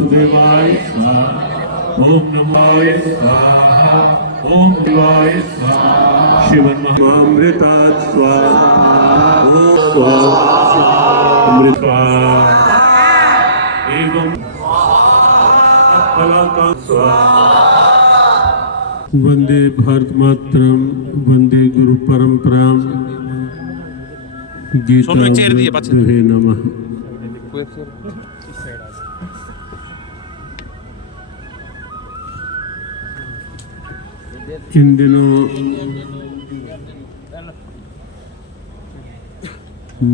वासुदेवाय स्वाहा। ओम नमः स्वाहा। ओम शिवाय स्वाहा। शिवमहामृतात् स्वाहा। ओम स्वाहा अमृता एवं फलाका स्वाहा। वंदे भारत मातरम। वंदे गुरु परंपराम। गीता नमः। इन दिनों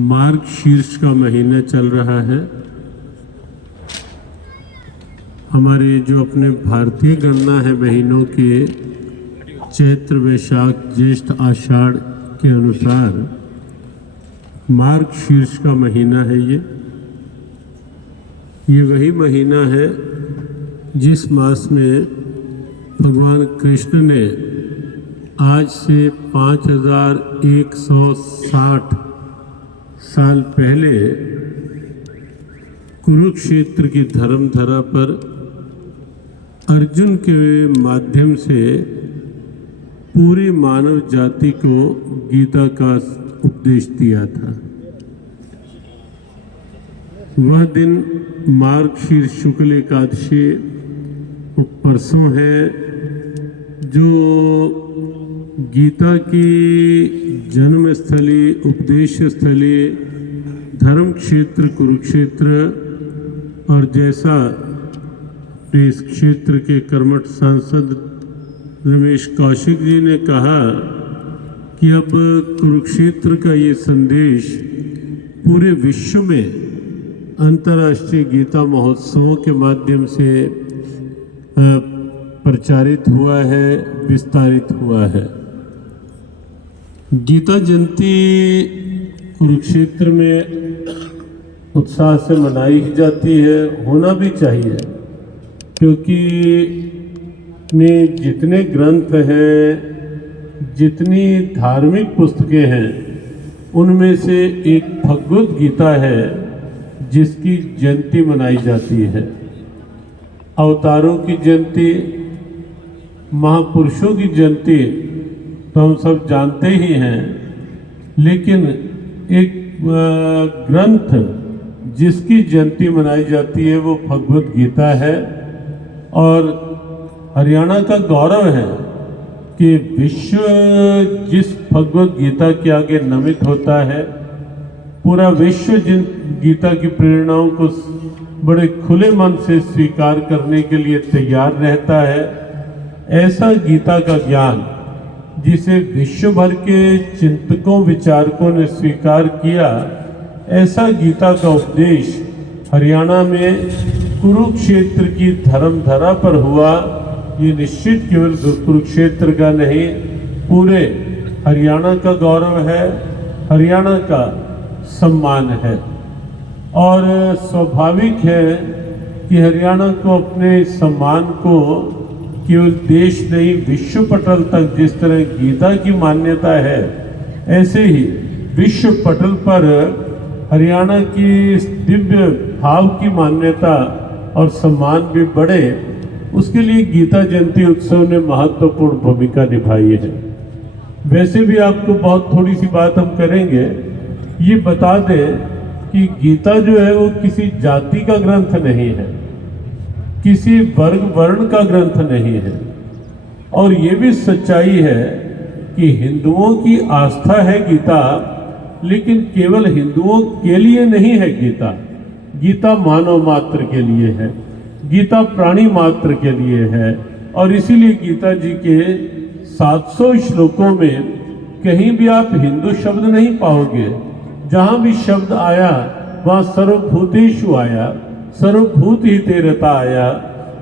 मार्गशीर्ष का महीना चल रहा है। हमारे जो अपने भारतीय गणना है महीनों के, चैत्र वैशाख ज्येष्ठ आषाढ़ के अनुसार मार्गशीर्ष का महीना है। ये वही महीना है जिस मास में भगवान कृष्ण ने आज से 5160 साल पहले कुरुक्षेत्र की धर्मधरा पर अर्जुन के माध्यम से पूरी मानव जाति को गीता का उपदेश दिया था। वह दिन मार्गशीर्ष शुक्ल एकादशी परसों है, जो गीता की जन्म स्थली, उपदेश स्थली, धर्म क्षेत्र कुरुक्षेत्र, और जैसा इस क्षेत्र के कर्मठ सांसद रमेश कौशिक जी ने कहा कि अब कुरुक्षेत्र का ये संदेश पूरे विश्व में अंतर्राष्ट्रीय गीता महोत्सवों के माध्यम से प्रचारित हुआ है, विस्तारित हुआ है। गीता जयंती कुरुक्षेत्र में उत्साह से मनाई जाती है, होना भी चाहिए, क्योंकि में जितने ग्रंथ हैं, जितनी धार्मिक पुस्तकें हैं, उनमें से एक भगवद गीता है जिसकी जयंती मनाई जाती है। अवतारों की जयंती, महापुरुषों की जयंती तो हम सब जानते ही हैं, लेकिन एक ग्रंथ जिसकी जयंती मनाई जाती है वो भगवद गीता है। और हरियाणा का गौरव है कि विश्व जिस भगवद गीता के आगे नमित होता है, पूरा विश्व जिन गीता की प्रेरणाओं को बड़े खुले मन से स्वीकार करने के लिए तैयार रहता है। ऐसा गीता का ज्ञान जिसे विश्व भर के चिंतकों विचारकों ने स्वीकार किया, ऐसा गीता का उपदेश हरियाणा में कुरुक्षेत्र की धर्मधरा पर हुआ। ये निश्चित केवल कुरुक्षेत्र का नहीं, पूरे हरियाणा का गौरव है, हरियाणा का सम्मान है। और स्वाभाविक है कि हरियाणा को अपने सम्मान को केवल देश नहीं, विश्व पटल तक जिस तरह गीता की मान्यता है, ऐसे ही विश्व पटल पर हरियाणा की दिव्य भाव की मान्यता और सम्मान भी बढ़े, उसके लिए गीता जयंती उत्सव ने महत्वपूर्ण भूमिका निभाई है। वैसे भी आपको बहुत थोड़ी सी बात हम करेंगे, ये बता दें कि गीता जो है वो किसी जाति का ग्रंथ नहीं है, किसी वर्ग वर्ण का ग्रंथ नहीं है। और ये भी सच्चाई है कि हिंदुओं की आस्था है गीता, लेकिन केवल हिंदुओं के लिए नहीं है गीता। गीता मानव मात्र के लिए है, गीता प्राणी मात्र के लिए है। और इसीलिए गीता जी के 700 श्लोकों में कहीं भी आप हिंदू शब्द नहीं पाओगे। जहां भी शब्द आया वहां सर्वभूतेषु आया, सर्वभूत ही तेरता आया।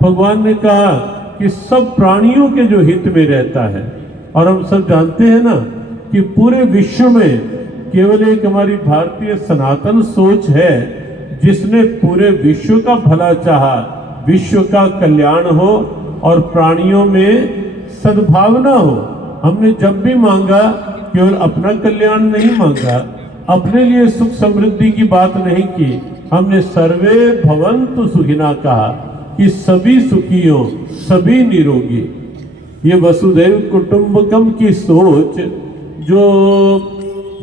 भगवान ने कहा कि सब प्राणियों के जो हित में रहता है। और हम सब जानते हैं ना कि पूरे विश्व में केवल एक हमारी भारतीय सनातन सोच है जिसने पूरे विश्व का भला चाहा, विश्व का कल्याण हो और प्राणियों में सद्भावना हो। हमने जब भी मांगा केवल अपना कल्याण नहीं मांगा, अपने लिए सुख समृद्धि की बात नहीं की, हमने सर्वे भवन्तु सुखिना कहा। कि सभी सुखी हो, सभी निरोगी। ये वसुधैव कुटुंबकम की सोच जो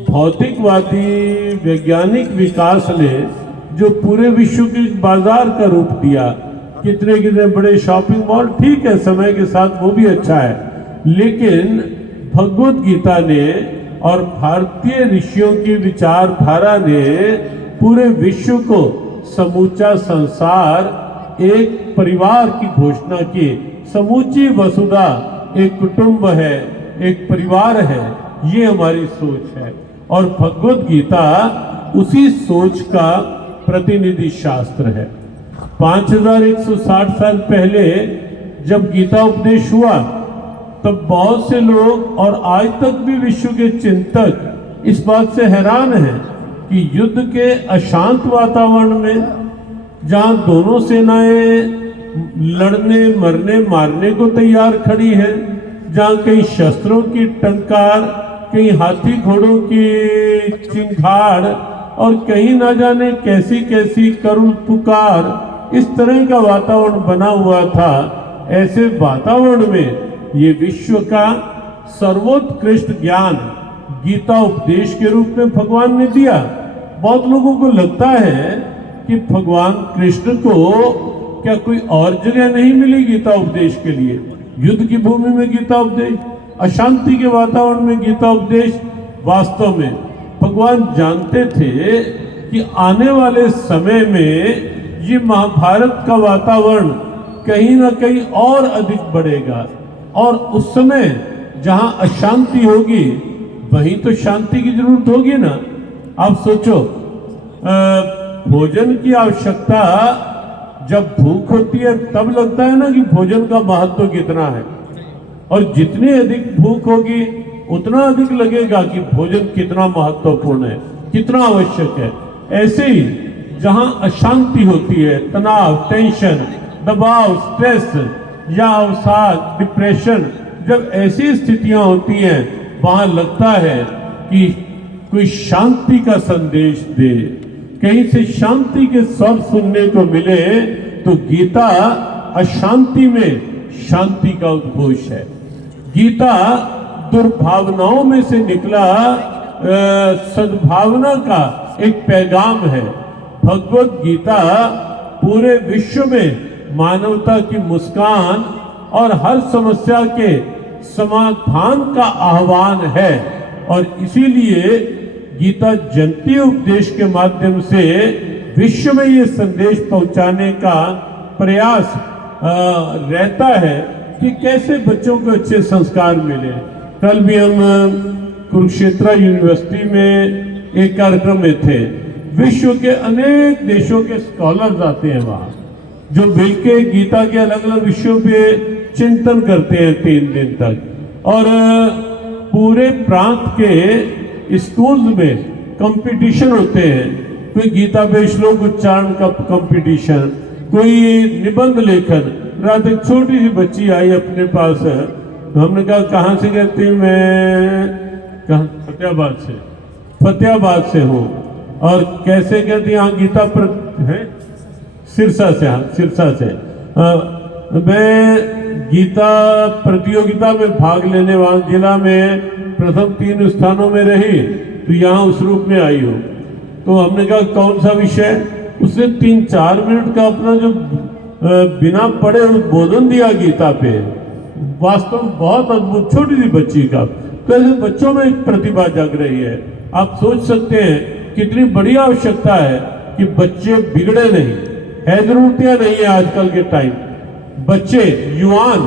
भौतिकवादी वैज्ञानिक विकास ने जो पूरे विश्व के बाजार का रूप दिया, कितने कितने बड़े शॉपिंग मॉल, ठीक है, समय के साथ वो भी अच्छा है, लेकिन भगवत गीता ने और भारतीय ऋषियों की विचारधारा ने पूरे विश्व को, समूचा संसार एक परिवार की घोषणा की। समूची वसुधा एक कुटुंब है, एक परिवार है, ये हमारी सोच है। और भगवत गीता उसी सोच का प्रतिनिधि शास्त्र है। 5160 साल पहले जब गीता उपदेश हुआ तब बहुत से लोग और आज तक भी विश्व के चिंतक इस बात से हैरान हैं कि युद्ध के अशांत वातावरण में, जहां दोनों सेनाएं लड़ने, मरने, मारने को तैयार खड़ी हैं, जहां कई शस्त्रों की टंकार, कहीं हाथी घोड़ों की चिंगाड़ और कहीं ना जाने कैसी कैसी करुण पुकार, इस तरह का वातावरण बना हुआ था। ऐसे वातावरण में ये विश्व का सर्वोत्कृष्ट ज्ञान गीता उपदेश के रूप में भगवान ने दिया। बहुत लोगों को लगता है कि भगवान कृष्ण को क्या कोई और जगह नहीं मिली गीता उपदेश के लिए? युद्ध की भूमि में गीता उपदेश, अशांति के वातावरण में गीता उपदेश। वास्तव में भगवान जानते थे कि आने वाले समय में ये महाभारत का वातावरण कहीं ना कहीं और अधिक बढ़ेगा, और उस समय जहां अशांति होगी वहीं तो शांति की जरूरत होगी ना। आप सोचो, भोजन की आवश्यकता जब भूख होती है तब लगता है ना कि भोजन का महत्व कितना है, और जितनी अधिक भूख होगी उतना अधिक लगेगा कि भोजन कितना महत्वपूर्ण है, कितना आवश्यक है। ऐसे ही जहां अशांति होती है, तनाव, टेंशन, दबाव, स्ट्रेस या अवसाद, डिप्रेशन, जब ऐसी स्थितियां होती हैं वहां लगता है कि कोई शांति का संदेश दे, कहीं से शांति के स्वर सुनने को मिले। तो गीता अशांति में शांति का उद्घोष है। गीता दुर्भावनाओं में से निकला सद्भावना का एक पैगाम है। भगवत गीता पूरे विश्व में मानवता की मुस्कान और हर समस्या के समाधान का आह्वान है, और इसीलिए गीता जयंती उपदेश के माध्यम से विश्व में ये संदेश पहुंचाने का प्रयास रहता है कि कैसे बच्चों को अच्छे संस्कार मिले। कल भी हम कुरुक्षेत्र यूनिवर्सिटी में एक कार्यक्रम में थे। विश्व के अनेक देशों के स्कॉलर्स आते हैं वहाँ, जो मिलके गीता के अलग अलग विषयों पे चिंतन करते हैं 3 दिन तक। और पूरे प्रांत के स्कूल्स में कंपटीशन होते हैं। कोई गीता पे श्लोक उच्चारण का कंपटीशन, कोई निबंध लेखन। रात एक छोटी सी बच्ची आई अपने पास, हमने कहा कहाँ से कहती? मैं कहाँ? फतेहाबाद से हूँ। और कैसे कहती? हाँ, गीता पर है, सिरसा से। हाँ, सिरसा से। मैं गीता प्रतियोगिता में भाग लेने वाला जिला में प्रथम 3 स्थानों में रही, तो यहाँ उस रूप में आई हो। तो हमने कहा कौन सा विषय? उसने 3-4 मिनट का अपना जो बिना पढ़े उद्बोधन दिया गीता पे। वास्तव में बहुत अद्भुत, छोटी सी बच्ची का। तो ऐसे बच्चों में एक प्रतिभा जग रही है। आप सोच सकते हैं कितनी बड़ी आवश्यकता है कि बच्चे बिगड़े नहीं। है जरूरत या नहीं है आजकल के टाइम? बच्चे, युवान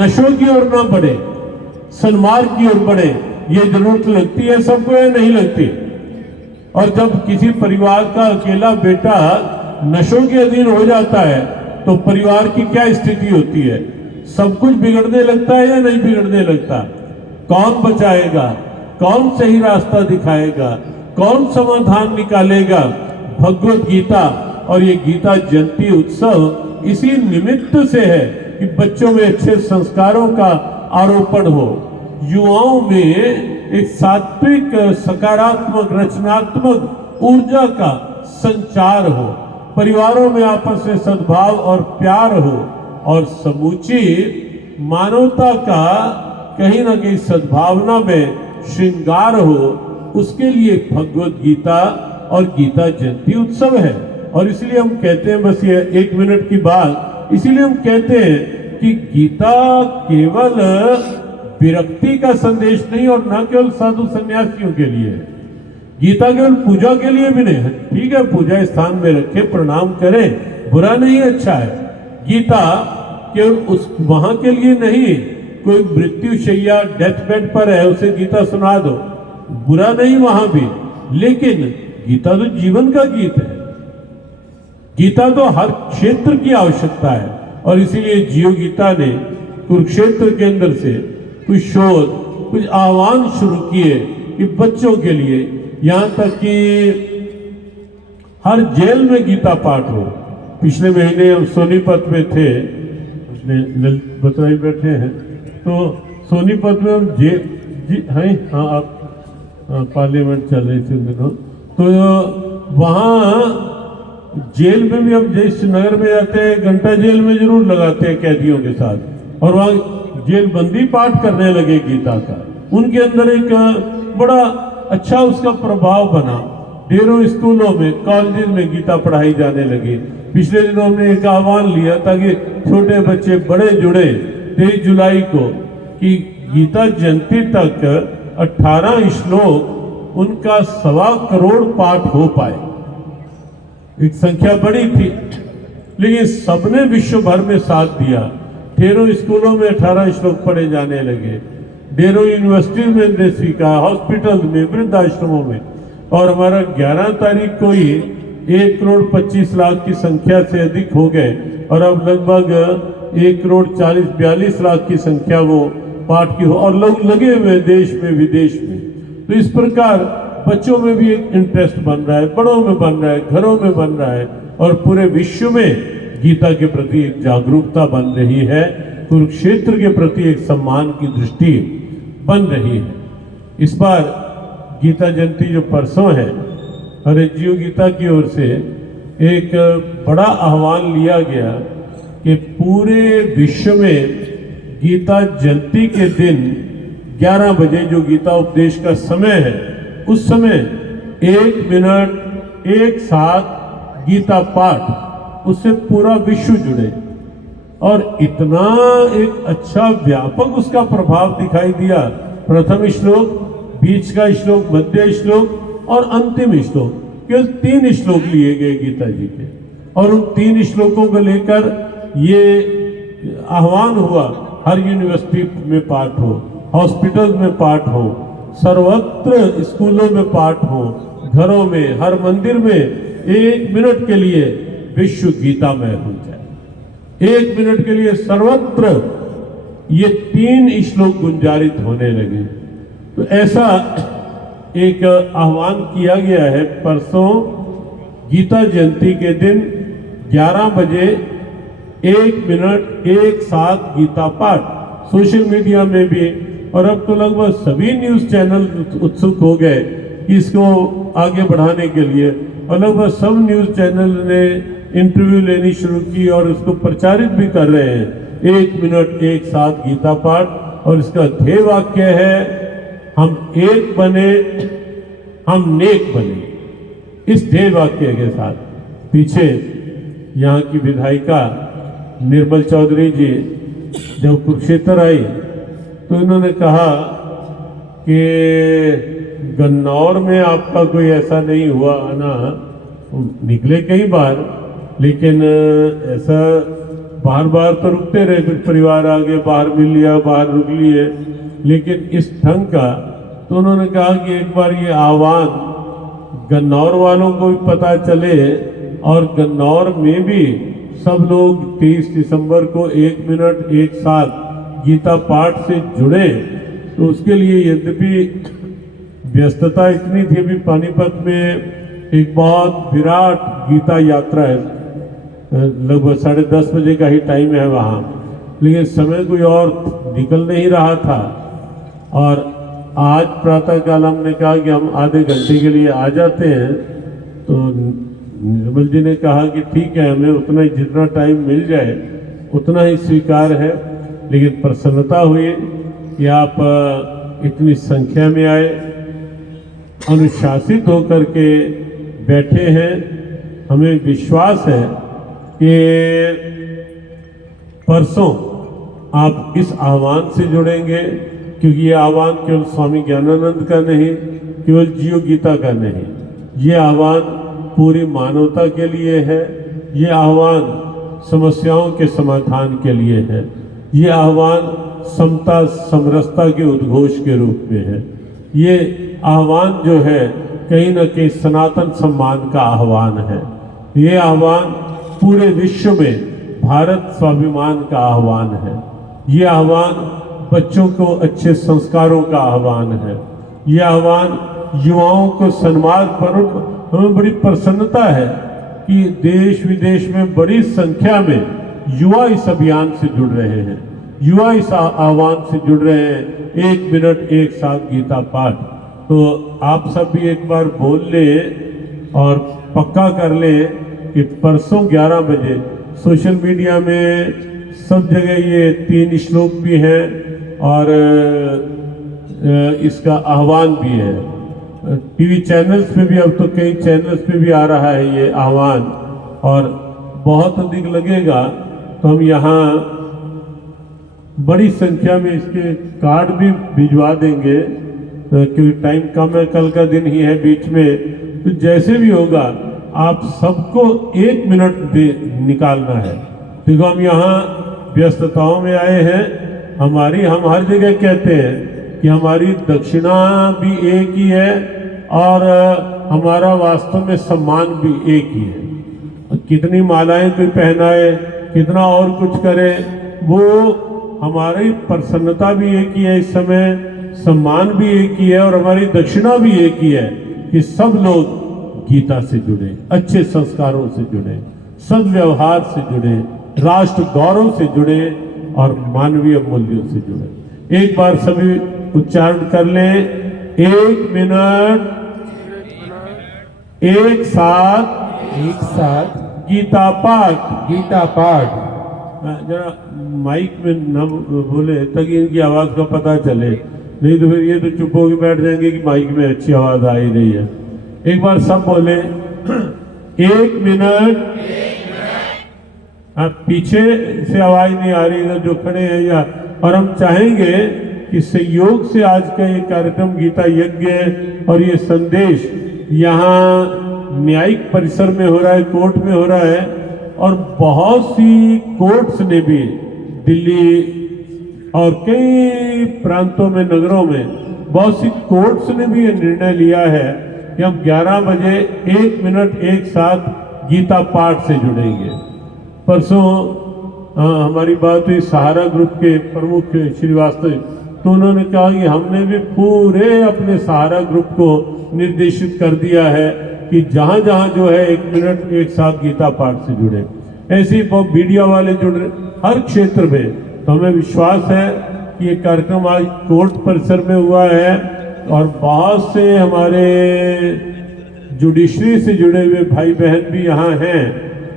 नशों की ओर ना बढ़े, सन्मार्ग की ओर बढ़े, ये जरूरत लगती है सबको या नहीं लगती? और जब किसी परिवार का अकेला बेटा नशों के अधीन हो जाता है तो परिवार की क्या स्थिति होती है? सब कुछ बिगड़ने लगता है या नहीं बिगड़ने लगता? कौन बचाएगा? कौन सही रास्ता दिखाएगा? कौन समाधान निकालेगा? भगवत गीता और ये गीता जयंती उत्सव इसी निमित्त से है कि बच्चों में अच्छे संस्कारों का आरोपण हो, युवाओं में एक सात्विक, सकारात्मक, रचनात्मक ऊर्जा का संचार हो। परिवारों में आपस में सद्भाव और प्यार हो और समूची मानवता का कहीं ना कहीं सद्भावना में श्रृंगार हो, उसके लिए भगवत गीता और गीता जयंती उत्सव है। और इसलिए हम कहते हैं, बस ये 1 मिनट की बात, इसीलिए हम कहते हैं कि गीता केवल विरक्ति का संदेश नहीं और न केवल साधु संन्यासियों के लिए है। गीता केवल पूजा के लिए भी नहीं है। ठीक है, पूजा स्थान में रखे, प्रणाम करें, बुरा नहीं, अच्छा है। गीता केवल उस वहां के लिए नहीं, कोई मृत्युशैया डेथ बेड पर है उसे गीता सुना दो, बुरा नहीं वहां भी। लेकिन गीता तो जीवन का गीत है, गीता तो हर क्षेत्र की आवश्यकता है। और इसीलिए जियो गीता ने कुरुक्षेत्र के अंदर से कुछ शोध, कुछ आह्वान शुरू किए कि बच्चों के लिए, यहां तक कि हर जेल में गीता पाठ हो। पिछले महीने हम सोनीपत में थे, ललित बतराई बैठे हैं, तो सोनीपत में हम हाँ आप पार्लियामेंट चल रही थी उन दिनों, तो वहाँ जेल में भी हम जिस नगर में जाते हैं, घंटा जेल में जरूर लगाते हैं कैदियों के साथ, और वहाँ जेल बंदी पाठ करने लगे गीता का। उनके अंदर एक बड़ा अच्छा उसका प्रभाव बना। ढेरों स्कूलों में, कॉलेज में गीता पढ़ाई जाने लगी। पिछले दिनों हमने एक आह्वान लिया ताकि छोटे बच्चे बड़े जुड़े 23 जुलाई को, कि गीता जयंती तक 18 श्लोक उनका 1.25 करोड़ पाठ हो पाए। एक संख्या बड़ी थी, लेकिन सबने विश्व भर में साथ दिया। ढेरों स्कूलों में 18 श्लोक पढ़े जाने लगे, ढेरों यूनिवर्सिटी में ने सीखा, हॉस्पिटल में, वृद्धाश्रमों में। और हमारा 11 तारीख को ही 1,25,00,000 की संख्या से अधिक हो गए, और अब लगभग 1,40,42,00,000 की संख्या वो पाठ की हो, और लोग लगे हुए देश में विदेश में। तो इस प्रकार बच्चों में भी एक इंटरेस्ट बन रहा है, बड़ों में बन रहा है, घरों में बन रहा है, और पूरे विश्व में गीता के प्रति एक जागरूकता बन रही है, कुरुक्षेत्र के प्रति एक सम्मान की दृष्टि बन रही है। इस बार गीता जयंती जो परसों है, हरे जियो गीता की ओर से एक बड़ा आह्वान लिया गया कि पूरे विश्व में गीता जयंती के दिन 11 बजे जो गीता उपदेश का समय है, उस समय 1 मिनट एक साथ गीता पाठ, उससे पूरा विश्व जुड़े। और इतना एक अच्छा व्यापक उसका प्रभाव दिखाई दिया। प्रथम श्लोक, बीच का श्लोक, मध्य श्लोक और अंतिम श्लोक, केवल 3 श्लोक लिए गए गीता जी के, और उन 3 श्लोकों को लेकर ये आह्वान हुआ हर यूनिवर्सिटी में पाठ हो, हॉस्पिटल में पाठ हो, सर्वत्र स्कूलों में पाठ हो, घरों में, हर मंदिर में 1 मिनट के लिए विश्व गीतामय हो जाए। 1 मिनट के लिए सर्वत्र ये 3 श्लोक गुंजारित होने लगे। तो ऐसा एक आह्वान किया गया है। परसों गीता जयंती के दिन 11 बजे 1 मिनट एक साथ गीता पाठ, सोशल मीडिया में भी, और अब तो लगभग सभी न्यूज़ चैनल उत्सुक हो गए कि इसको आगे बढ़ाने के लिए, और लगभग सब न्यूज़ चैनल ने इंटरव्यू लेनी शुरू की और उसको प्रचारित भी कर रहे हैं। 1 मिनट एक साथ गीता पाठ, और इसका ध्येय वाक्य है, हम एक बने, हम नेक बने। इस ध्येय वाक्य के साथ पीछे यहाँ की विधायिका निर्मल चौधरी जी जब कुरुक्षेत्र आई, तो इन्होंने कहा कि गन्नौर में आपका कोई ऐसा नहीं हुआ ना, निकले कई बार, लेकिन ऐसा बार बार तो रुकते रहे, कुछ परिवार आगे बाहर मिल लिया, बाहर रुक लिए, लेकिन इस ढंग का। तो उन्होंने कहा कि एक बार ये आह्वान गन्नौर वालों को भी पता चले, और गन्नौर में भी सब लोग 23 दिसंबर को 1 मिनट एक साथ गीता पाठ से जुड़े। तो उसके लिए यद्यपि व्यस्तता इतनी थी, अभी पानीपत में एक बहुत विराट गीता यात्रा है, लगभग 10:30 बजे का ही टाइम है वहाँ, लेकिन समय कोई और निकल नहीं रहा था। और आज प्रातःकाल हमने कहा कि हम आधे घंटे के लिए आ जाते हैं, तो निर्मल जी ने कहा कि ठीक है, हमें उतना ही जितना टाइम मिल जाए उतना ही स्वीकार है, लेकिन प्रसन्नता हुई कि आप इतनी संख्या में आए, अनुशासित होकर के बैठे हैं। हमें विश्वास है कि परसों आप इस आह्वान से जुड़ेंगे, क्योंकि ये आह्वान केवल स्वामी ज्ञानानंद का नहीं, केवल जीव गीता का नहीं, ये आह्वान पूरी मानवता के लिए है। ये आह्वान समस्याओं के समाधान के लिए है। ये आह्वान समता समरसता के उद्घोष के रूप में है। ये आह्वान जो है कहीं न कहीं सनातन सम्मान का आह्वान है। ये आह्वान पूरे विश्व में भारत स्वाभिमान का आह्वान है। ये आह्वान बच्चों को अच्छे संस्कारों का आह्वान है। ये आह्वान युवाओं को सन्मार्ग पर। हमें बड़ी प्रसन्नता है कि देश विदेश में बड़ी संख्या में युवा इस अभियान से जुड़ रहे हैं, युवा इस आह्वान से जुड़ रहे हैं। 1 मिनट एक साथ गीता पाठ। तो आप सब भी एक बार बोल ले और पक्का कर ले कि परसों 11 बजे सोशल मीडिया में सब जगह ये 3 श्लोक भी हैं और इसका आह्वान भी है। टीवी चैनल्स पे भी, अब तो कई चैनल्स पे भी आ रहा है ये आह्वान, और बहुत अधिक लगेगा तो हम यहाँ बड़ी संख्या में इसके कार्ड भी भिजवा देंगे, क्योंकि टाइम कम है, कल का दिन ही है बीच में। तो जैसे भी होगा आप सबको 1 मिनट निकालना है। देखो हम यहाँ व्यस्तताओं में आए हैं। हम हर जगह कहते हैं कि हमारी दक्षिणा भी एक ही है और हमारा वास्तव में सम्मान भी एक ही है। कितनी मालाएं कोई पहनाए, कितना और कुछ करे, वो हमारी प्रसन्नता भी एक ही है इस समय, सम्मान भी एक ही है और हमारी दक्षिणा भी एक ही है कि सब लोग गीता से जुड़े, अच्छे संस्कारों से जुड़े, सद्व्यवहार से जुड़े, राष्ट्र गौरव से जुड़े और मानवीय मूल्यों से जुड़े। एक बार सभी उच्चारण कर लें। 1 मिनट एक साथ गीता पाठ। जरा माइक में न बोले ताकि इनकी आवाज का पता चले, नहीं तो फिर ये तो चुप होकर बैठ जाएंगे कि माइक में अच्छी आवाज आ ही रही है। एक बार सब बोले 1 मिनट। आप पीछे से आवाज नहीं आ रही इधर जो खड़े हैं या, और हम चाहेंगे कि सहयोग से आज का ये कार्यक्रम गीता यज्ञ और ये संदेश यहाँ न्यायिक परिसर में हो रहा है, कोर्ट में हो रहा है, और बहुत सी कोर्ट्स ने भी दिल्ली और कई प्रांतों में, नगरों में बहुत सी कोर्ट्स ने भी ये निर्णय लिया है कि हम 11 बजे 1 मिनट एक साथ गीता पाठ से जुड़ेंगे। परसों हमारी बात हुई सहारा ग्रुप के प्रमुख श्रीवास्तव, तो उन्होंने कहा कि हमने भी पूरे अपने सहारा ग्रुप को निर्देशित कर दिया है कि जहां जहां जो है 1 मिनट एक साथ गीता पाठ से जुड़े। ऐसे ही बहुत मीडिया वाले जुड़ रहे हर क्षेत्र में। तो हमें विश्वास है कि ये कार्यक्रम आज कोर्ट परिसर में हुआ है और बहुत से हमारे जुडिशरी से जुड़े हुए भाई बहन भी यहाँ हैं,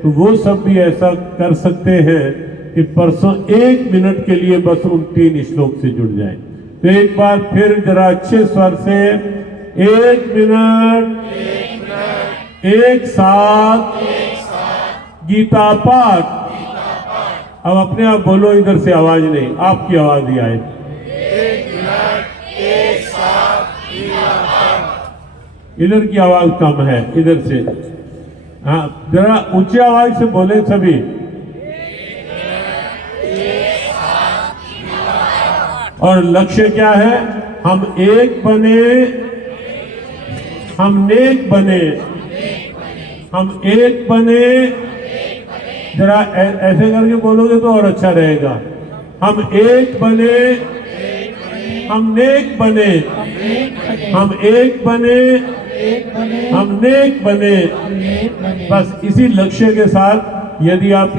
तो वो सब भी ऐसा कर सकते हैं कि परसों 1 मिनट के लिए बस उन 3 श्लोक से जुड़ जाएं। तो एक बार फिर जरा अच्छे स्वर से 1 मिनट एक साथ गीता पाठ। अब अपने आप बोलो, इधर से आवाज नहीं, आपकी आवाज ही आए। 1 मिनट एक साथ गीता पाठ। इधर की आवाज कम है, इधर से। हाँ, जरा ऊंची आवाज से बोले सभी। और लक्ष्य क्या है? हम एक बने, हम नेक बने, हम एक बने। जरा ऐसे करके बोलोगे तो और अच्छा रहेगा। हम एक बने, हम नेक बने, हम एक बने, हम नेक बने। बस इसी लक्ष्य के साथ यदि आप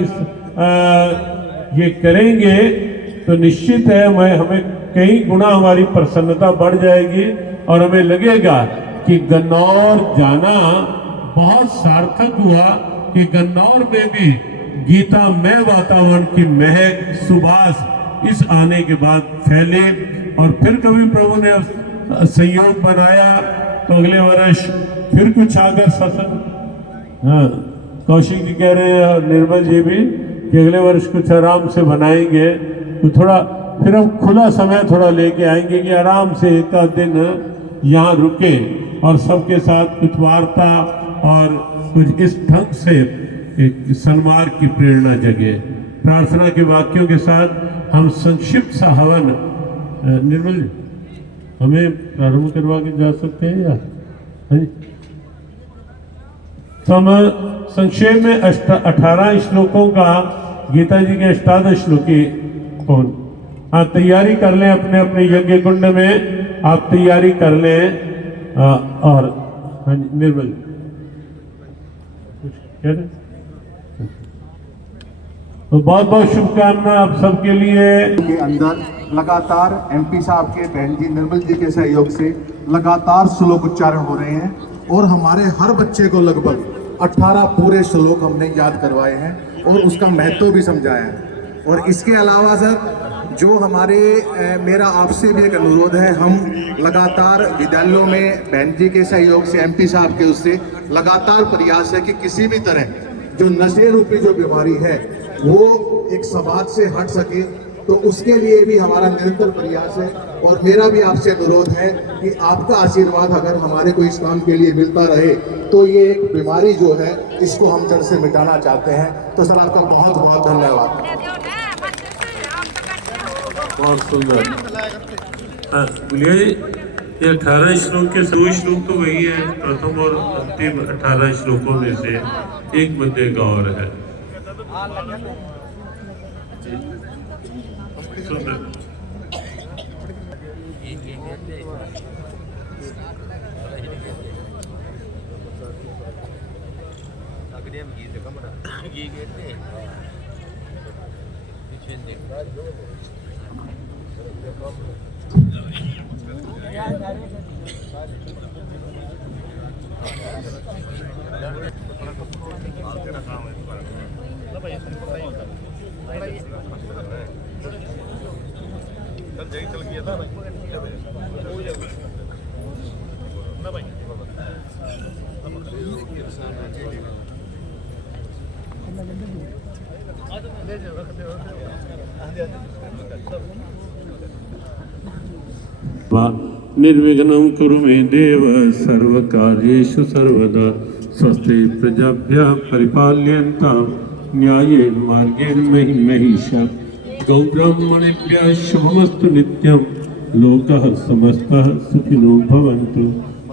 ये करेंगे तो निश्चित है हमें कई गुना हमारी प्रसन्नता बढ़ जाएगी और हमें लगेगा कि गन्नौर जाना बहुत सार्थक हुआ कि गन्नौर में भी गीतामय वातावरण की महक सुबास इस आने के बाद फैले। और फिर कभी प्रभु ने संयोग बनाया तो अगले वर्ष फिर कुछ आकर सत्संग, हाँ कौशिक जी कह रहे हैं और निर्मल जी भी कि अगले वर्ष कुछ आराम से बनाएंगे, तो थोड़ा फिर हम खुला समय थोड़ा लेके आएंगे कि आराम से एक आध दिन यहाँ रुके और सबके साथ कुछ वार्ता और कुछ इस ढंग से एक सन्मार्ग की प्रेरणा जगे। प्रार्थना के वाक्यों के साथ हम संक्षिप्त सा हवन, निर्मल जी हमें प्रारंभ करवा के जा सकते हैं या? हाँ जी, तो हम संक्षेप में 18 श्लोकों का गीता जी के अष्टादश श्लोकी कौन, हाँ तैयारी कर लें अपने अपने यज्ञ कुंड में, आप तैयारी कर लें। और हाँ जी निर्मल कुछ कह रहे, तो बहुत बहुत शुभकामना आप सबके लिए। के अंदर लगातार एमपी साहब के बहन जी निर्मल जी के सहयोग से लगातार श्लोक उच्चारण हो रहे हैं और हमारे हर बच्चे को लगभग 18 पूरे श्लोक हमने याद करवाए हैं और उसका महत्व भी समझाया है। और इसके अलावा सर जो हमारे मेरा आपसे भी एक अनुरोध है, हम लगातार विद्यालयों में बहन जी के सहयोग से एमपी साहब के उससे लगातार प्रयास है कि किसी भी तरह जो नशे रूपी जो बीमारी है वो एक समाज से हट सके, तो उसके लिए भी हमारा निरंतर प्रयास है। और मेरा भी आपसे अनुरोध है कि आपका आशीर्वाद अगर हमारे को इस काम के लिए मिलता रहे तो ये एक बीमारी जो है इसको हम जड़ से मिटाना चाहते हैं। तो सर आपका बहुत बहुत धन्यवाद। बहुत सुंदर, हाँ बोलिए जी। ये 18 श्लोक के सभी श्लोक तो वही है, प्रथम और अंतिम 18 श्लोकों में से एक मध्य का और है। सुंदर, निर्विघ्नं कुरु मे देव सर्वकार्येषु सर्वदा। स्वस्ति प्रजाभ्यः परिपाल्यन्तां न्यायेन मार्गेण महिषा। गौब्राह्मणेभ्यः शुभमस्तु नित्यं, लोकः समस्तः सुखिनो भवन्तु।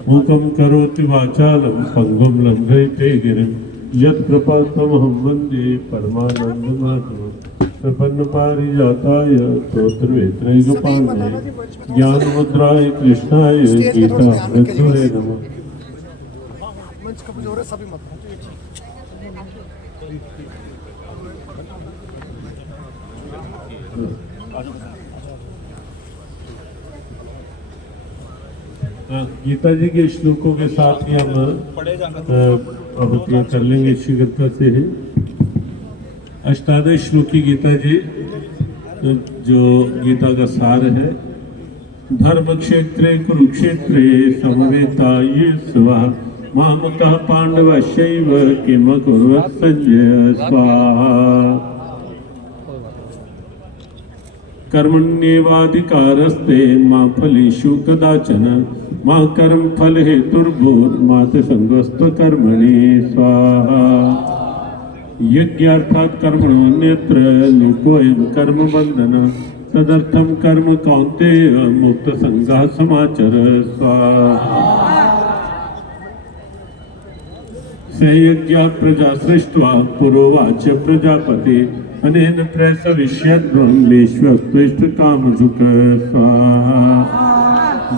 मूकं करोति वाचालं पङ्गुं लङ्घयते गिरिं, यत्कृपातमहं वन्दे परमानन्दमाधवम्। प्रपन्न पारिजाताय स्तोत्रवेत्रैकपाण्ये ज्ञानमुद्राय कृष्णाय गीतामृतधुरे नमः। गीता जी के श्लोकों के साथ ही हम आहुतियाँ कर लेंगे शीघ्रता से है। अष्टादश श्लोकी गीता जी जो गीता का सार है। धर्म क्षेत्रे कुरुक्षेत्रे समवेताये स्वा, मामकः पांडवश्चैव किम कुर्वत् संजय स्वाहा। कर्मण्येवाधिकारस्ते मा फलेषु कदाचन, मा कर्म फल हेतुर्भूर्मा ते संगस्तु कर्मणि स्वाहा। यज्ञार्थात् कर्मण्यत्र लोकोऽयं कर्म बंधन, तदर्थं कर्म कौन्तेय मुक्त संगः समाचर स्वाहा। स यज्ञात् प्रजा सृष्ट्वा पुरोवाच प्रजापति, अनेन प्रसविष्यद्ब्रह्म विश्वक्त्वेष्ट कामधुक् स्वाहा।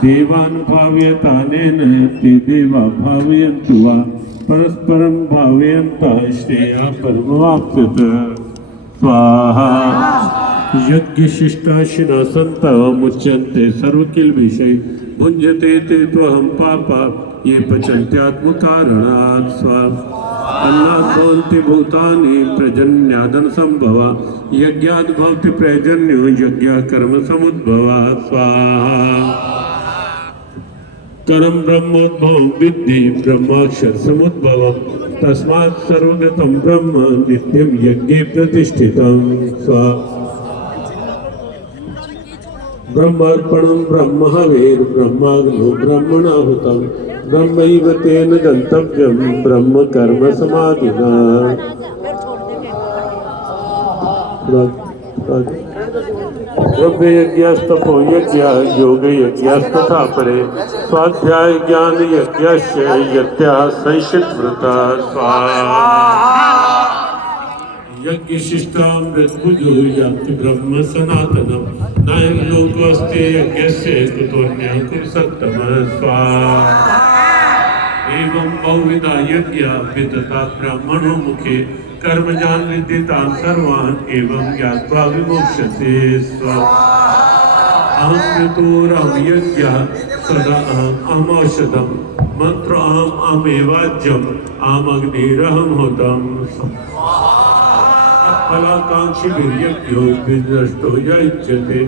देवानुभाव्यतानेन ते देवा भावयन्तु वा, परस्परं भावयन्ता श्रेया परमवाप्स्यत स्वाहा। यज्ञशिष्टाशिना सन्तः मुच्यन्ते सर्वकिल्बिषै, भुञ्जते ते त्वहं पापा ये पचन्त्यात्मकारणात् स्वा अन्नात् भवन्ति भूतानि प्रजन्यादन संभवा यज्ञात् भवति प्रजन्यो यज्ञ कर्म समुद्भवात् स्वाहा कर्म ब्रह्मोद्भवं विद्धि ब्रह्माक्षर समुद्भवम् तस्मात् सर्वगतं ब्रह्म नित्यं यज्ञे प्रतिष्ठितं स्वाहा ब्रह्मार्पणं ब्रह्म हविर् ब्रह्माग्नो ब्रह्मणाहुतं ब्रह्मैव तेन गन्तव्यं ब्रह्म कर्म समाधिना द्रव्य यज्ञस्तपो यज्ञ योग यज्ञस्तथा परे स्वाध्याय ज्ञान यज्ञस्य यज्ञः संशितव्रता स्वाहा यज्ञ शिष्टामृतभुजो यान्ति ब्रह्म सनातनम् नायं लोकोऽस्ति यज्ञस्य कुतोऽन्यः कुरु सत्तमः स्वाहा एवं बहुविधा यज्ञा विदता ब्राह्मणो मुखे कर्मजान विदितान् सर्वान् एवं ज्ञात्वा विमोक्ष्यते स्वाहा अहं ऋतोरहं यज्ञः सदा अहम् औषधं मंत्र अहमेवाज्यम् अहमग्निरहं होतं फलाकांक्षिभिर्यज्ञो विनष्टो य इच्छते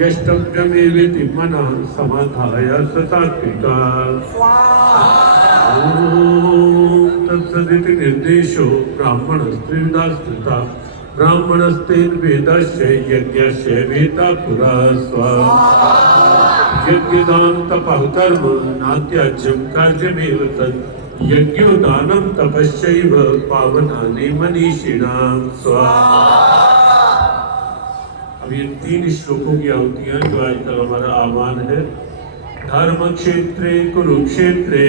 यष्टव्यमेवेति मनः समाधाय सतात्विका तत्सदिति निर्देशो ब्राह्मणस्त्रिविधा स्मृता ब्राह्मणस्तेन वेदस्य यज्ञस्य वेदा पुरा स्वाहा यज्ञदान तपः कर्म नात्याज्यं कार्यमेव तत् यज्ञो दानं तपश्चैव पावनानि मनीषिणां स्वाहा। अब ये 3 श्लोकों की आहुतियां जो आज तक हमारा आह्वान है। धर्म क्षेत्रे कुरुक्षेत्रे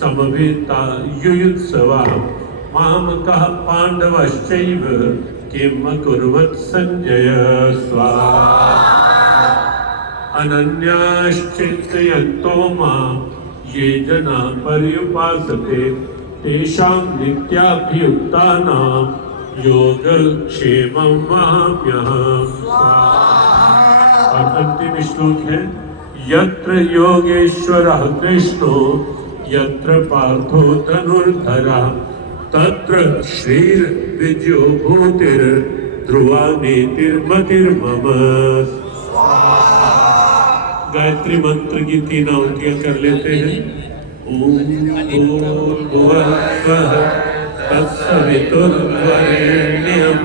समवेता युयुत्सवा मामकः पांडवश्चैव किम अकुर्वत् संजय स्वाहा अनन्याश्चिन्तयन्तो मां ये जना पर्युपासते तेषां नित्याभियुक्तानां योगक्षेमं वहाम्यहम् स्वाहा। और अंतिम श्लोक है यत्र योगेश्वरः कृष्णो यत्र पार्थो धनुर्धरः तत्र श्रीर्विजयो भूतिर् ध्रुवा नीतिर्मतिर्मम। गायत्री मंत्र की 3 आहुतियां कर लेते हैं। ओम भूर्भुवः स्वः तत्सवितुर्वरेण्यं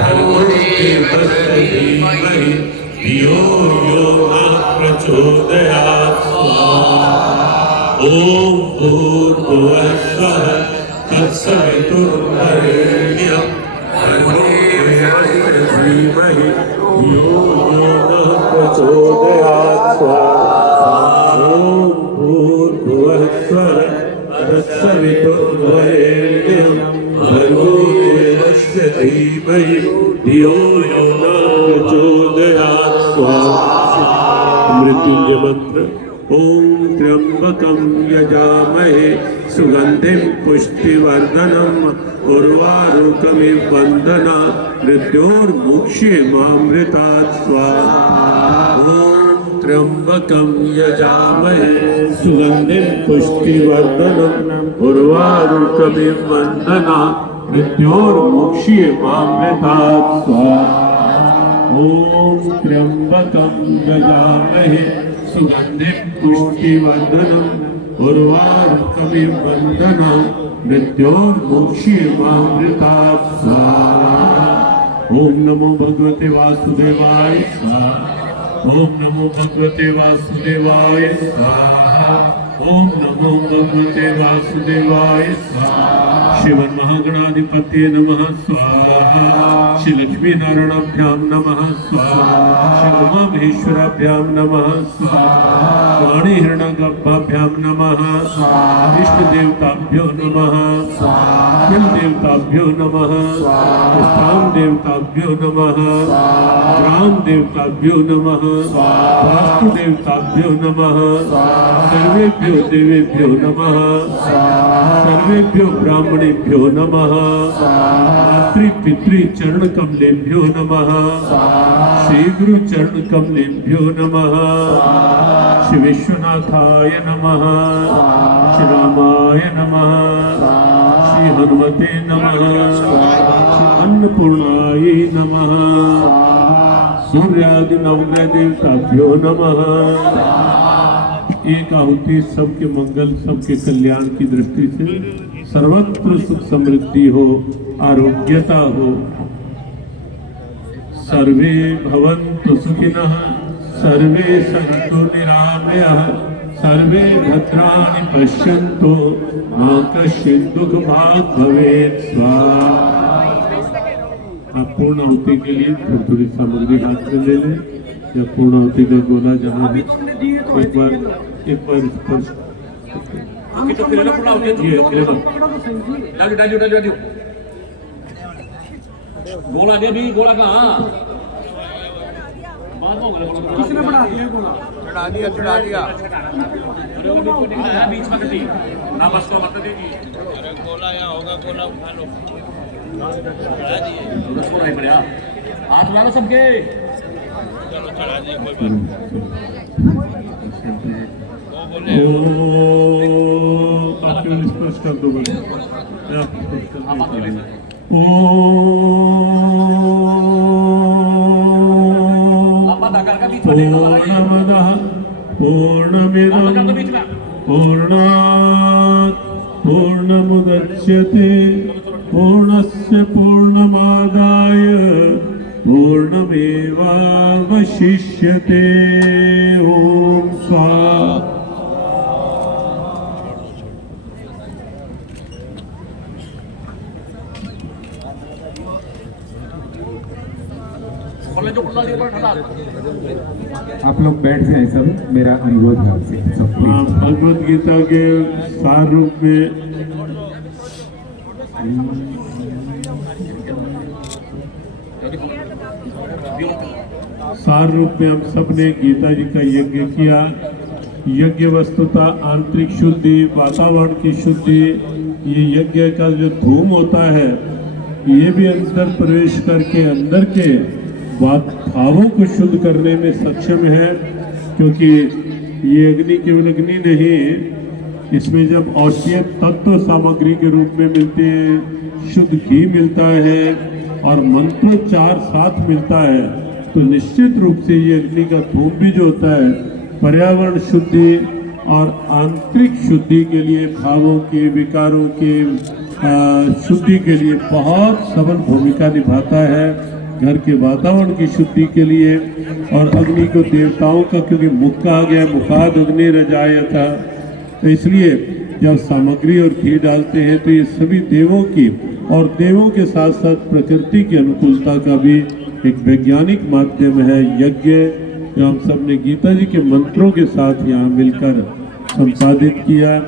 भर्गो देवस्य धीमहि धियो यो नः प्रचोदयात् स्वाहा। ओम भूर्भुवः स्वः तत्सवितुर्वरेण्यं भर्गो देवस्य धीमहि धियो यो नः प्रचोदयात् स्वाहा। ओम भूर्भुवः स्वः तत्सवितुर्वरेण्यं भर्गो देवस्य धीमहि धियो यो नः प्रचोदयात् स्वाहा। मृत्युंजय मंत्र। ओम त्र्यंबकं यजामहे सुगंधिं पुष्टिवर्धनम् उर्वारुकमिव बन्धनात् मृत्योर्मुक्षीयमामृतात् स्वाहा। ओम त्र्यंबकं यजामहे सुगंधिं पुष्टिवर्धनम् उर्वारुकमिव बन्धनात् मृत्योर्मुक्षीयमामृतात् स्वाहा। ओम त्र्यंबकं यजामहे सुगंधिं पुष्टिवर्धनम् उर्वारुकमिव बन्धनात् मृत्योर्मुक्षीयमामृतात् स्वाहा। ओम नमो भगवते वासुदेवाय स्वाहा। ओम नमो भगवते वासुदेवाय स्वाहा। ओम नमो भगवते वासुदेवाय स्वाहा। श्रीमन् महागणाधिपतये नमः स्वाहा। श्री लक्ष्मी नारायणाभ्यां नमः स्वाहा। श्री उमा महेश्वराभ्यां नमः स्वाहा। वाणी हिरण्यगर्भाभ्यां नमः स्वाहा। इष्ट देवताभ्यो नमः स्वाहा। कुल देवताभ्यो नमः स्वाहा। स्थान देवताभ्यो नमः स्वाहा। ग्राम देवताभ्यो नमः स्वाहा। वास्तु देवताभ्यो नमः स्वाहा। सर्वेभ्यो देवेभ्यो नमः स्वाहा। सर्वेभ्यो ब्राह्मणेभ्यो नमः स्वाहा। मातृ मातृ चरण कमलेभ्यो नमः, श्री गुरु चरण कमलेभ्यो नमः, श्री विश्वनाथाय नमः, श्री रामाय नमः, श्री हनुमते नमः, श्री अन्नपूर्णाय नमः, सूर्यादि नवग्रह देवताभ्यो नमः। एक आहुति सबके मंगल सबके कल्याण की दृष्टि से सर्वत्र सुख समृद्धि हो, आरोग्यता हो। सर्वे भवन्तु सुखिनः, सर्वे सन्तु निरामयाः, सर्वे भद्राणि पश्यन्तु, मा कश्चित् दुःखभाग् भवेत्। स्वाहा। आप पूर्ण आहुति के लिए थोड़ी थोड़ी सामग्री हाथ में ले लें, या पूर्ण आहुति का गोला जहाँ है एक बार स्पर्श गोला दे भी, गोला कहाँ किसने बढ़ा दिया गोला? चढ़ा दिया बीच में कटी ना, बस को मत देगी। अरे गोला यहाँ होगा, गोला उठा लो, चढ़ा दिए। गोला ही पड़ा, हाथ ला लो सबके। चलो चढ़ा दिए, कोई बात नहीं। स्पर्श कर दो बस। पूर्णमदः पूर्णमिदं पूर्णात् पूर्णमुदच्यते पूर्णस्य पूर्णमादाय पूर्णमेवावशिष्यते। ओम स्वाहा। आप लोग बैठ जाएं सब, मेरा अनुरोध है आपसे सब। भगवद गीता के सार रूप में हम सब ने गीता जी का यज्ञ किया। यज्ञ वस्तुतः आंतरिक शुद्धि, वातावरण की शुद्धि, ये यज्ञ का जो धूम होता है ये भी अंदर प्रवेश करके अंदर के भावों को शुद्ध करने में सक्षम है, क्योंकि ये अग्नि केवल अग्नि नहीं, इसमें जब औषधीय तत्व सामग्री के रूप में मिलते हैं, शुद्ध घी मिलता है और मंत्रोच्चार साथ मिलता है, तो निश्चित रूप से ये अग्नि का धूम भी जो होता है पर्यावरण शुद्धि और आंतरिक शुद्धि के लिए, भावों के विकारों के शुद्धि के लिए बहुत सबल भूमिका निभाता है। घर के वातावरण की शुद्धि के लिए। और अग्नि को देवताओं का, क्योंकि मुख कहा गया, मुखाद अग्नि रजाया था, तो इसलिए जब सामग्री और घी डालते हैं तो ये सभी देवों की और देवों के साथ साथ प्रकृति की अनुकूलता का भी एक वैज्ञानिक माध्यम है यज्ञ, जो हम सब ने गीता जी के मंत्रों के साथ यहाँ मिलकर संपादित किया।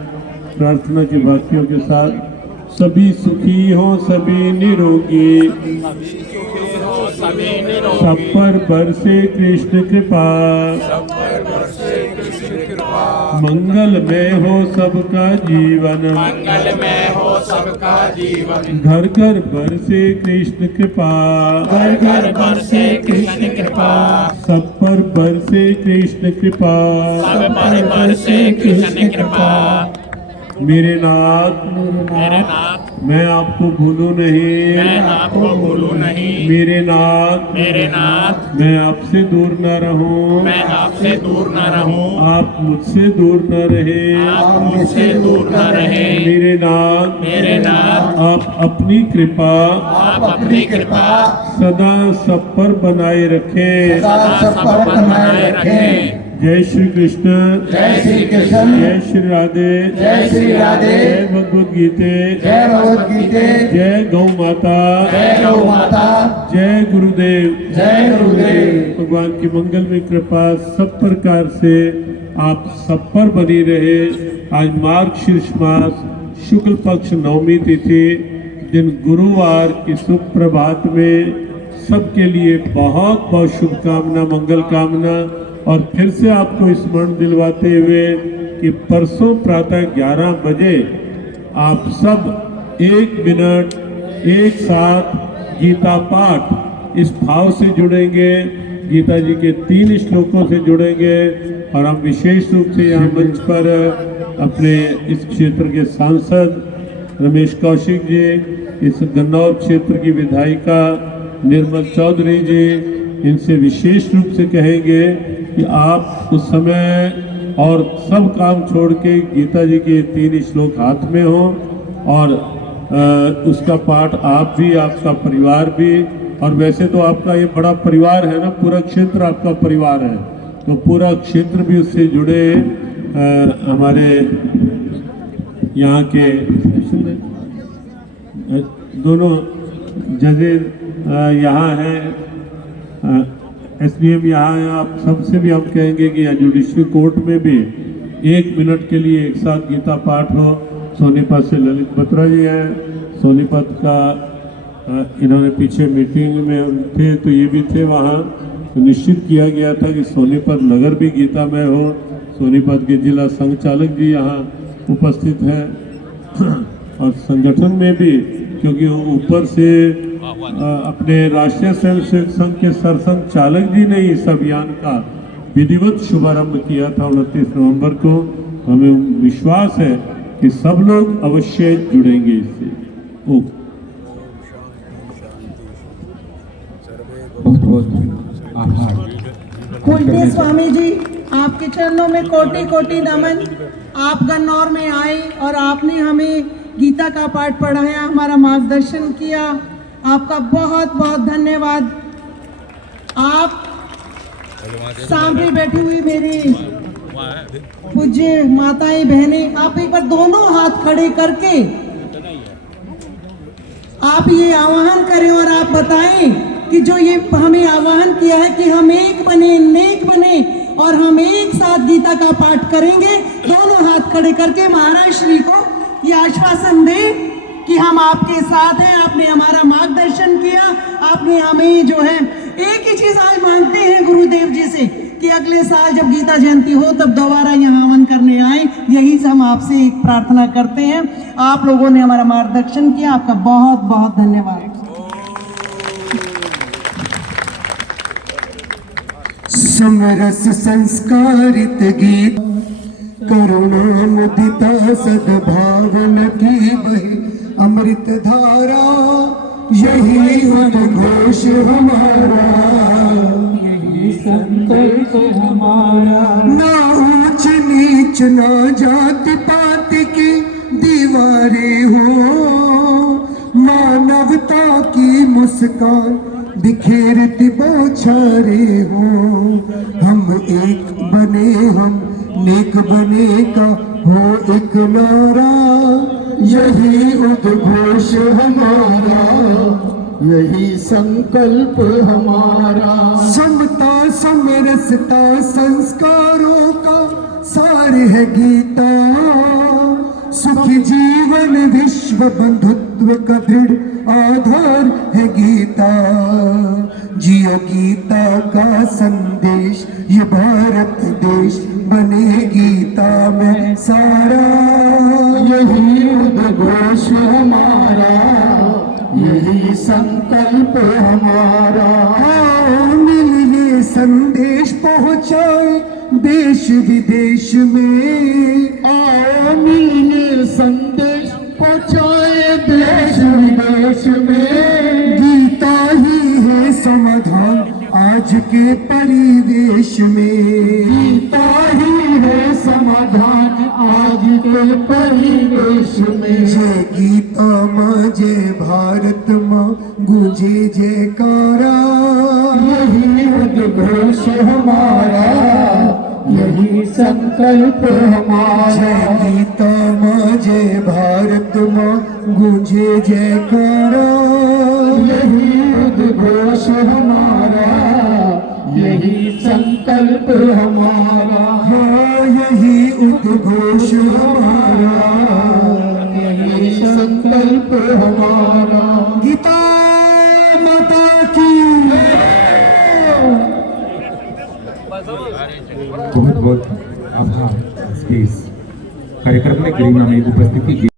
प्रार्थना के वाक्यों के साथ सभी सुखी हो, सभी निरोगी, सब पर बरसे कृष्ण कृपा, मंगलमय हो सबका जीवन, घर घर बरसे कृष्ण कृपा, सब पर बरसे कृष्ण कृपा, मेरे नाथ मैं आपको भूलूं नहीं, मेरे नाथ मैं आपसे दूर न रहूं, आप मुझसे दूर न रहे, मेरे नाथ आप अपनी कृपा सदा सब पर बनाए रखें। जय श्री कृष्ण, जय श्री राधे, जय भगवद गीते, जय गौ माता, जय गुरुदेव। भगवान की मंगल में कृपा सब प्रकार से आप सब पर बनी रहे। आज मार्गशीर्ष मास शुक्ल पक्ष नवमी तिथि दिन गुरुवार की सुप्रभात में सबके लिए बहुत बहुत शुभकामना, मंगल कामना। और फिर से आपको स्मरण दिलवाते हुए कि परसों प्रातः 11 बजे आप सब 1 मिनट एक साथ गीता पाठ इस भाव से जुड़ेंगे, गीता जी के 3 श्लोकों से जुड़ेंगे। और हम विशेष रूप से यहाँ मंच पर अपने इस क्षेत्र के सांसद रमेश कौशिक जी, इस गन्नौर क्षेत्र की विधायिका निर्मल चौधरी जी, इनसे विशेष रूप से कहेंगे कि आप उस समय और सब काम छोड़ के गीता जी के 3 श्लोक हाथ में हो और उसका पाठ आप भी, आपका परिवार भी, और वैसे तो आपका ये बड़ा परिवार है ना, पूरा क्षेत्र आपका परिवार है, तो पूरा क्षेत्र भी उससे जुड़े। हमारे यहाँ के दोनों जजेस यहाँ हैं, SDM यहाँ है। आप सबसे भी हम कहेंगे कि जुडिशरी कोर्ट में भी 1 मिनट के लिए एक साथ गीता पाठ हो। सोनीपत से ललित बत्रा जी हैं, सोनीपत का इन्होंने पीछे मीटिंग में थे तो ये भी थे वहाँ, तो निश्चित किया गया था कि सोनीपत नगर भी गीता में हो। सोनीपत के जिला संचालक जी यहाँ उपस्थित हैं और संगठन में भी, क्योंकि ऊपर से अपने राष्ट्रीय स्वयंसेवक संघ के सरसंघचालक जी ने इस अभियान का विधिवत शुभारंभ किया था 29 नवंबर को। हमें विश्वास है कि सब लोग अवश्य जुड़ेंगे इससे। बहुत बहुत आभार। कुलदीप स्वामी जी, आपके चरणों में कोटि कोटि नमन। आप गन्नौर में आए और आपने हमें गीता का पाठ पढ़ाया, हमारा मार्गदर्शन किया, आपका बहुत बहुत धन्यवाद। आप सामने बैठी हुई मेरी पूज्य माताएं बहनें, आप एक बार दोनों हाथ खड़े करके आप ये आह्वान करें और आप बताएं कि जो ये हमें आह्वान किया है कि हम एक बने, नेक बने और हम एक साथ गीता का पाठ करेंगे। दोनों हाथ खड़े करके महाराज श्री को ये आश्वासन दें कि हम आपके साथ हैं। आपने हमारा मार्गदर्शन किया, आपने हमें जो है एक ही चीज आज मांगते हैं गुरुदेव जी से कि अगले साल जब गीता जयंती हो तब दोबारा यहाँ हवन करने आए। यही से हम आपसे एक प्रार्थना करते हैं। आप लोगों ने हमारा मार्गदर्शन किया, आपका बहुत बहुत धन्यवाद। समरस संस्कारित गीत, करुणा मुदिता सद्भावना की बही अमृत धारा, यही उद्घोष हमारा, यही संकल्प हमारा। ना ऊंच नीच ना जात पात की दीवारें हो, मानवता की मुस्कान बिखेरती बौछारे हो। हम एक बने, हम नेक बने का हो एक नारा, यही उद्घोष हमारा, यही संकल्प हमारा। समता समरसता संस्कारों का सार है गीता, सुखी जीवन विश्व बंधुत्व का दृढ़ आधार है गीता। जियो गीता का संदेश, ये भारत देश बने गीता में सारा, यही उद्घोष हमारा, यही संकल्प हमारा। हाँ, मिलिए संदेश पहुँचाए देश विदेश में, आओ मिलिए संदेश पहुँचाए देश विदेश में। गीता ही है समाधान आज के परिवेश में, गीता ही है समाधान आज के परिवेश में। जय गीता माँ, जय भारत माँ, गूंजे जयकारा, यही उद्घोष हमारा, यही संकल्प हमारा। जय गीता माँ, जय भारत माँ, गूंजे जयकारा, यही उद्घोष हमारा, यही संकल्प हमारा। हाँ, यही उद्घोष हमारा, यही संकल्प हमारा। गीता माता की बहुत बहुत आभार। इस कार्यक्रम में गरिमा में उपस्थिति